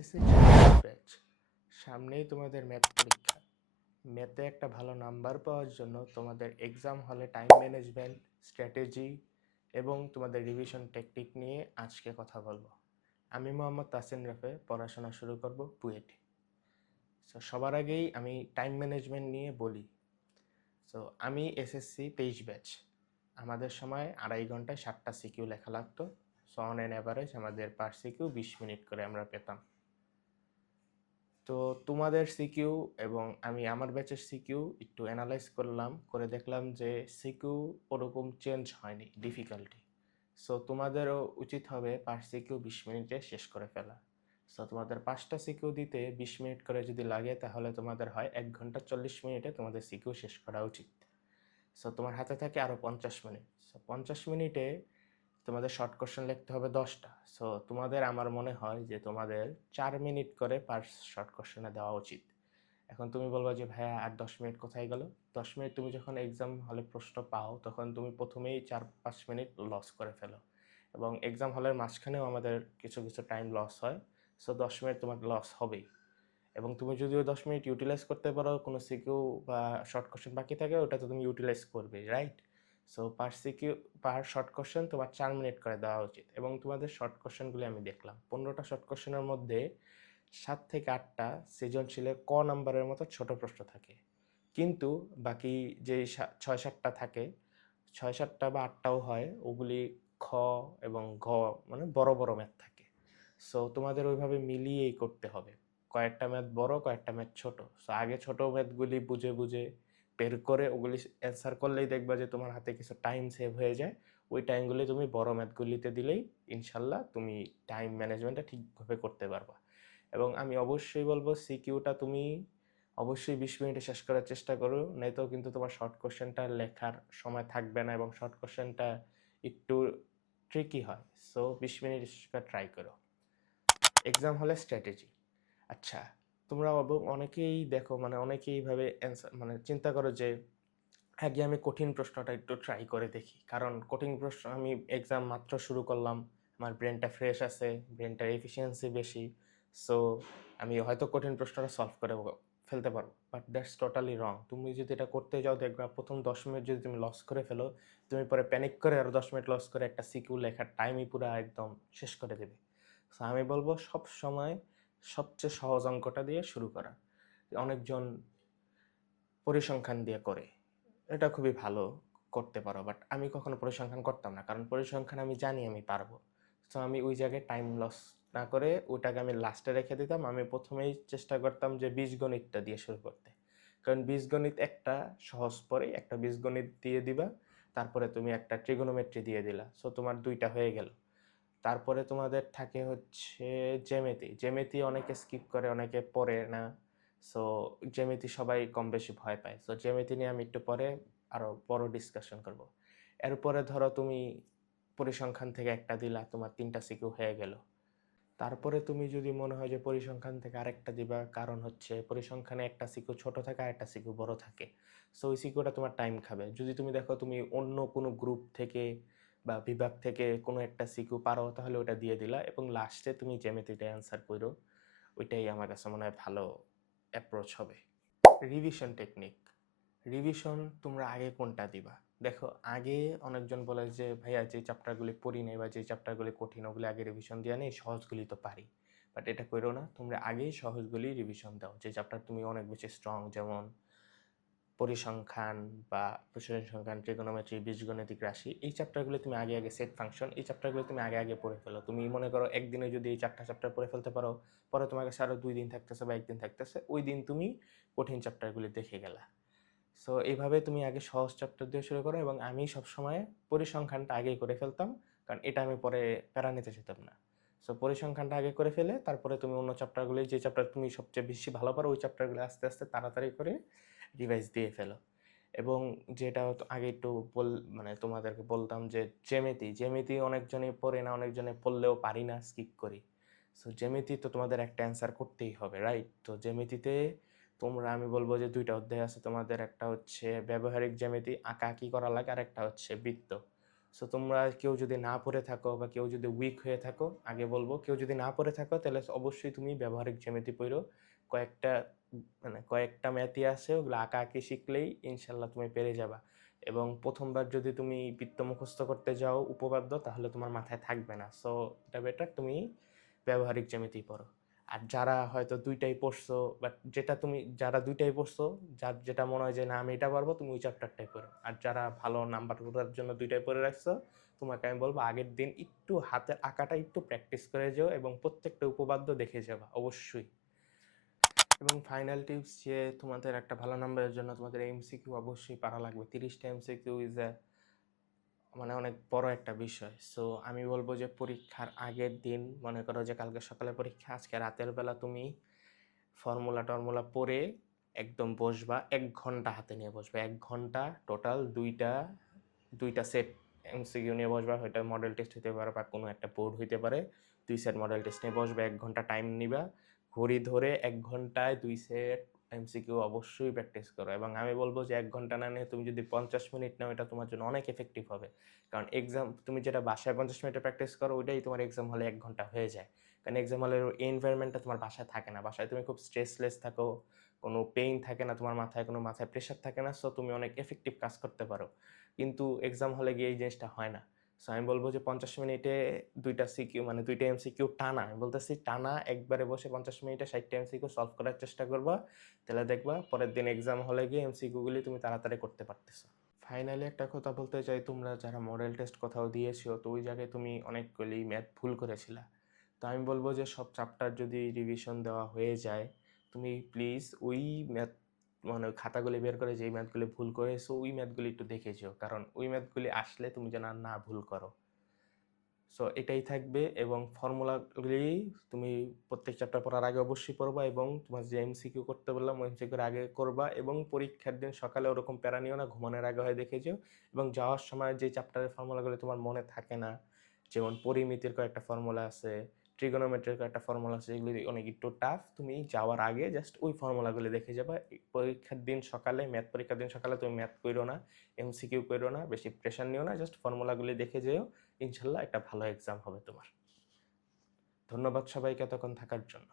SSC batch সামনেই তোমাদের math পরীক্ষা। ম্যাথে একটা ভালো নাম্বার পাওয়ার জন্য তোমাদের এক্সাম হলে টাইম ম্যানেজমেন্ট, স্ট্র্যাটেজি এবং তোমাদের রিভিশন টেকনিক নিয়ে আজকে কথা বলবো। আমি মোহাম্মদ তাসিন রাফে, পড়াশোনা শুরু করব বুয়েটে। সবার আগেই আমি টাইম ম্যানেজমেন্ট নিয়ে বলি। আমি এসএসসি 23 ব্যাচ। আমাদের সময় 2.5 ঘন্টায় 7টা সিকিউ লেখা লাগতো। অন অ্যান অ্যাভারেজ আমাদের পার সিকিউ 20 মিনিট করে আমরা পেতাম। তো তোমাদের সিকিউ এবং আমি আমার ব্যাচের সিকিউ একটু অ্যানালাইজ করলাম, করে দেখলাম যে সিকিউ ওরকম চেঞ্জ হয়নি ডিফিকাল্টি। তোমাদেরও উচিত হবে পার সিকিউ 20 মিনিটে শেষ করে ফেলা। তোমাদের 5টা সিকিউ দিতে 20 মিনিট করে যদি লাগে, তাহলে তোমাদের হয় 1 ঘন্টা 40 মিনিটে তোমাদের সিকিউ শেষ করা উচিত। তোমার হাতে থাকে আরও 50 মিনিট। 50 মিনিটে তোমাদের শর্ট কোশ্চেন লিখতে হবে 10টা। তোমাদের আমার মনে হয় যে তোমাদের 4 মিনিট করে পার শর্ট কোশ্চেনে দেওয়া উচিত। এখন তুমি বলবা যে ভাইয়া আর 10 মিনিট কোথায় গেল? 10 মিনিট তুমি যখন এক্সাম হলে প্রশ্ন পাও, তখন তুমি প্রথমেই 4-5 মিনিট লস করে ফেলো, এবং এক্সাম হলের মাঝখানেও আমাদের কিছু কিছু টাইম লস হয়। 10 মিনিট তোমার লস হবেই, এবং তুমি যদি ওই 10 মিনিট ইউটিলাইজ করতে পারো, কোনো সিকিউ বা শর্ট কোশ্চেন বাকি থাকে, ওটা তো তুমি ইউটিলাইজ করবে, রাইট? পার সিকিউ, পার শর্ট কোশ্চেন তোমার 4 মিনিট করে দেওয়া উচিত। এবং তোমাদের শর্ট কোশ্চেনগুলি আমি দেখলাম, 15টা শর্ট কোশ্চেনের মধ্যে 7 থেকে 8টা সৃজনশীলের ক নাম্বারের মতো ছোট প্রশ্ন থাকে, কিন্তু বাকি যে 6-7টা থাকে, 6-7টা বা 8টাও হয়, ওগুলি খ এবং ঘ, মানে বড় বড় ম্যাথ থাকে। তোমাদের ওইভাবে মিলিয়েই করতে হবে, কয়েকটা ম্যাথ বড়, কয়েকটা ম্যাথ ছোট। আগে ছোট ম্যাথগুলি বুঝে বুঝে বের করে ওগুলি অ্যান্সার করলেই দেখবা যে তোমার হাতে কিছু টাইম সেভ হয়ে যায়। ওই টাইমগুলি তুমি বড় ম্যাথগুলিতে দিলেই ইনশাল্লাহ তুমি টাইম ম্যানেজমেন্টটা ঠিকভাবে করতে পারবা। এবং আমি অবশ্যই বলবো, সিকিউটা তুমি অবশ্যই 20 মিনিটে শেষ করার চেষ্টা করো, নয়তো কিন্তু তোমার শর্ট কোশ্চেনটা লেখার সময় থাকবে না, এবং শর্ট কোশ্চেনটা একটু ট্রিকি হয়। 20 মিনিট ট্রাই করো। এক্সাম হলে স্ট্র্যাটেজি। আচ্ছা, তোমরা অনেকেই দেখো, মানে অনেকেই এইভাবে অ্যান্সার, মানে চিন্তা করো যে আগে আমি কঠিন প্রশ্নটা একটু ট্রাই করে দেখি, কারণ কঠিন প্রশ্ন, আমি এক্সাম মাত্র শুরু করলাম, আমার ব্রেনটা ফ্রেশ আছে, ব্রেনটার এফিসিয়েন্সি বেশি, সো আমি হয়তো কঠিন প্রশ্নটা সলভ করে ফেলতে পারবো। বাট দ্যাটস টোটালি রং। তুমি যদি এটা করতে যাও, দেখবা প্রথম 10 মিনিট যদি তুমি লস করে ফেলো, তুমি পরে প্যানিক করে আরও 10 মিনিট লস করে একটা সিকিউ লেখার টাইমই পুরো একদম শেষ করে দেবে। সো আমি বলবো সব সময় সবচেয়ে সহজ অঙ্কটা দিয়ে শুরু করা। অনেকজন পরিসংখ্যান দিয়ে করে, এটা খুবই ভালো, করতে পারো, বাট আমি কখনো পরিসংখ্যান করতাম না, কারণ পরিসংখ্যান আমি জানি আমি পারবো। আমি ওই জায়গায় টাইম লস না করে ওটাকে আমি লাস্টে রেখে দিতাম। আমি প্রথমেই চেষ্টা করতাম যে বীজগণিতটা দিয়ে শুরু করতে, কারণ বীজগণিত একটা সহজ, পরে একটা বীজগণিত দিয়ে দিবা, তারপরে তুমি একটা ট্রিগোনোমেট্রি দিয়ে দিলা, তোমার 2টা হয়ে গেল। তারপরে তোমাদের থাকে হচ্ছে জ্যামিতি। জ্যামিতি অনেকে স্কিপ করে, অনেকে পড়ে না। সো জ্যামিতি সবাই কম বেশি ভয় পায়। জ্যামিতি নিয়ে আমি একটু পরে আরো বড় ডিসকাশন করব। এরপরে ধরো তুমি পরিসংখ্যান থেকে একটা দিলা, তোমার 3টা সিকিউ হয়ে গেল। তারপরে তুমি যদি মনে হয় যে পরিসংখ্যান থেকে আরেকটা দিবা, কারণ হচ্ছে পরিসংখ্যানে একটা সিকিউ ছোট থাকে আর একটা সিকিউ বড় থাকে, ওই সিকিউটা তোমার টাইম খাবে। যদি তুমি দেখো তুমি অন্য কোনো গ্রুপ থেকে বা বিভাগ থেকে কোনো একটা সিকিউ পারো, তাহলে ওটা দিয়ে দিলা, এবং লাস্টে তুমি জ্যামিতিটা অ্যান্সার করো। ওইটাই আমার কাছে মনে হয় ভালো অ্যাপ্রোচ হবে। Revision technique. রিভিশন তোমরা আগে কোনটা দিবা? দেখো, আগে অনেকজন বলে যে ভাইয়া যে চ্যাপ্টারগুলি পড়ি নাই বা যে চ্যাপ্টারগুলি কঠিন, ওগুলি আগে রিভিশন দিয়ে নেই, সহজগুলি তো পারি। বাট এটা করো না, তোমরা আগেই সহজগুলি রিভিশন দাও। যে চ্যাপ্টার তুমি অনেক বেশি স্ট্রং, যেমন পরিসংখ্যান বা পরিসংখ্যান, ট্রিগোনোমেট্রি, বীজগণিতিক রাশি, এই চ্যাপ্টারগুলো তুমি আগে আগে, সেট ফাংশন, এই চ্যাপ্টারগুলো তুমি আগে আগে পড়ে ফেলো। তুমি মনে করো একদিনে যদি এই 4টা চ্যাপ্টার পড়ে ফেলতে পারো, পরে তোমার কাছে আরও 2 দিন থাকতেছে বা 1 দিন থাকতেছে, ওই দিন তুমি কঠিন চ্যাপ্টারগুলি দেখে গেলা। এইভাবে তুমি আগে সহজ চ্যাপ্টার দিয়ে শুরু করো, এবং আমি সবসময় পরিসংখ্যানটা আগেই করে ফেলতাম, কারণ এটা আমি পরে প্যারা নিতে যেতাম না। পরিসংখ্যানটা আগে করে ফেলে তারপরে তুমি অন্য চ্যাপ্টারগুলি, যে চ্যাপ্টার তুমি সবচেয়ে বেশি ভালো পারো, ওই চ্যাপ্টারগুলো আস্তে আস্তে তাড়াতাড়ি করে রিভাইজ দিয়ে ফেলো। এবং যেটা আগে একটু মানে তোমাদেরকে বলতাম যে জ্যামিতি অনেকজনই পড়ে না, অনেকজনে পড়লেও পারি না, স্কিপ করি। জ্যামিতি তো তোমাদের একটা অ্যান্সার করতেই হবে, রাইট? তো জ্যামিতিতে তোমরা, আমি বলবো যে 2টা অধ্যায় আছে তোমাদের, একটা হচ্ছে ব্যবহারিক জ্যামিতি, আঁকাআঁকি করা লাগে, আর একটা হচ্ছে বৃত্ত। সো তোমরা কেউ যদি না পড়ে থাকো বা কেউ যদি উইক হয়ে থাকো, আগে বলবো কেউ যদি না পড়ে থাকো তাহলে অবশ্যই তুমি ব্যবহারিক জ্যামিতি পড়ো। কয়েকটা কয়েকটা ম্যাথই আছে, ওগুলো আঁকাআঁকি শিখলেই ইনশাল্লাহ তুমি পেরে যাবা। এবং প্রথমবার যদি তুমি বৃত্ত মুখস্থ করতে যাও উপপাদ্য, তাহলে তোমার মাথায় থাকবে না। সো এটা বেটার তুমি ব্যবহারিক জ্যামিতি পড়ো। আর যারা হয়তো দুইটাই পড়ছো, বাট যারা দুইটাই পড়ছো, যার যেটা মনে হয় যে না আমি এটা পারবো, তুমি ওই চ্যাপ্টারটাই পড়ো। আর যারা ভালো নাম্বার করার জন্য দুইটাই পড়ে রাখছো, তোমাকে আমি বলবো আগের দিন একটু হাতের আঁকাটা একটু প্র্যাকটিস করে যাও এবং প্রত্যেকটা উপপাদ্য দেখে যাবা অবশ্যই। এবং ফাইনাল টিপস, যে তোমাদের একটা ভালো নাম্বারের জন্য তোমাদের এমসিকিউ অবশ্যই পারা লাগবে। 30টা এমসিকিউ ইজ অনেক বড় একটা বিষয়। সো আমি বলবো যে পরীক্ষার আগের দিন, মনে করো যে কালকে সকালে পরীক্ষা, আজকে রাতের বেলা তুমি ফর্মুলা টর্মুলা পড়ে একদম বসবা, 1 ঘন্টা হাতে নিয়ে বসবা। 1 ঘন্টা টোটাল দুইটা সেট এমসিকিউ নিয়ে বসবা। হয়তো মডেল টেস্ট হতে পারে বা কোনো একটা বোর্ড হইতে পারে। 2 সেট মডেল টেস্ট নিয়ে বসবে, 1 ঘন্টা টাইম নিবা। ঘড়ি ধরে 1 ঘন্টায় 2 সেট এমসিকিউ অবশ্যই প্র্যাকটিস করো। এবং আমি বলবো যে 1 ঘন্টা না নিয়ে তুমি যদি 50 মিনিট নাও, এটা তোমার জন্য অনেক এফেক্টিভ হবে। কারণ এক্সাম তুমি যেটা বাসায় 50 মিনিটে প্র্যাকটিস করো, ওইটাই তোমার এক্সাম হলে 1 ঘন্টা হয়ে যায়। কারণ এক্সাম হলের এনভায়রনমেন্টটা তোমার বাসায় থাকে না। বাসায় তুমি খুব স্ট্রেসলেস থাকো, কোনো পেইন থাকে না তোমার মাথায়, কোনো মাথায় প্রেশার থাকে না। সো তুমি অনেক এফেক্টিভ কাজ করতে পারো। কিন্তু এক্সাম হলে গিয়ে এই জিনিসটা হয় না। সো আমি বলবো যে 50 মিনিটে 2টা সিকিউ, 2টা এমসিকিউ টানা, আমি বলতেছি টানা একবারে বসে 50 মিনিটে 60টা এমসিকিউ সলভ করার চেষ্টা করবা। তাহলে দেখবা পরের দিন এক্সাম হলে গিয়ে এমসিকিউগুলি তুমি তাড়াতাড়ি করতে পারতেছো। ফাইনালি একটা কথা বলতে চাই, তোমরা যারা মডেল টেস্ট কোথাও দিয়েছো, তো ওই জায়গায় তুমি অনেকগুলি ম্যাথ ভুল করেছিলা। তো আমি বলবো যে সব চ্যাপ্টার যদি রিভিশন দেওয়া হয়ে যায়, তুমি প্লিজ ওই ম্যাথ খাতাগুলি বের করে যেই ম্যাথগুলি ভুল করেছো ওই ম্যাথগুলি একটু দেখে যেও, কারণ ওই ম্যাথগুলি আসলে তুমি যেন আর না ভুল করো। সো এটাই থাকবে। এবং ফর্মুলাগুলি তুমি প্রত্যেক চ্যাপ্টার পড়ার আগে অবশ্যই পড়বা, এবং তোমার যে এমসিকিউ করতে বললাম ওই এমসিকিউর আগে করবা। এবং পরীক্ষার দিন সকালে ওরকম প্যারা নিও না, ঘুমানোর আগে হয় দেখে যেও। এবং যাওয়ার সময় যে চ্যাপ্টারের ফর্মুলাগুলি তোমার মনে থাকে না, যেমন পরিমিতির কয়েকটা ফর্মুলা আছে, ট্রিগোনোমেট্রির কয়েকটা ফর্মুলা আছে, এগুলি অনেক একটু টাফ, তুমি যাওয়ার আগে জাস্ট ওই ফর্মুলাগুলি দেখে যাবা। পরীক্ষার দিন সকালে, ম্যাথ পরীক্ষার দিন সকালে তুমি ম্যাথ করো না, এমসিকিউ করো না, বেশি প্রেশার নিও না, জাস্ট ফর্মুলাগুলি দেখে যেও। ইনশাল্লাহ একটা ভালো এক্সাম হবে তোমার। ধন্যবাদ সবাইকে এতক্ষণ থাকার জন্য।